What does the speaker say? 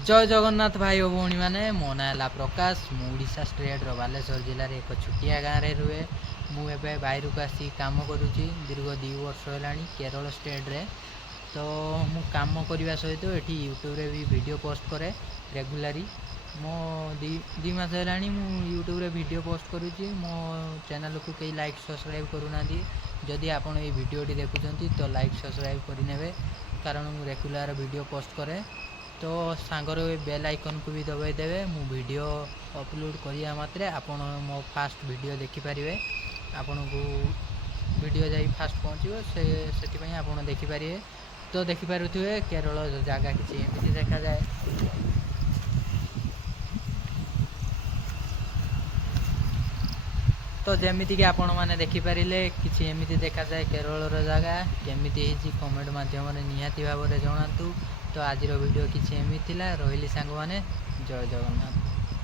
जय जगन्नाथ भाई और भौणी मैंने मो ना है प्रकाश मुशा स्टेट बालेश्वर जिले एक छुटिया गाँव में रुए मुझे बाहर को आसी कम करुँची दीर्घ 2 वर्ष है केरल स्टेट रे। तो मु काम करने सहित ये यूट्यूब रे भी वीडियो पोस्ट करे रेगुलारी मो दी मास है यूट्यूब रे वीडियो पोस्ट करुँची मो चैनल को कई लाइक सब्सक्राइब करूना जदि आपन ये वीडियोटी देखुंत तो लाइक सब्सक्राइब करने कारण मु रेगुलर वीडियो पोस्ट करे। तो सांगर बेल आइकन को भी दबाई देवे मु वीडियो अपलोड करिया मात्रे आपण मो फास्ट वीडियो देखिपारे आपण को वीडियो जाई फास्ट पहुँचो से आपण देखिपारे। तो देखिपे केरल जगह किसी एमती देखा जाए तो जमीती कि आपण मैंने देखिपारे कि एमती देखा जाए केरल जगह केमिति कमेंट मध्यम निहाती भाव में जनातु। तो आज वीडियो किसी एमती रही सांग मैंने जय जगन्नाथ।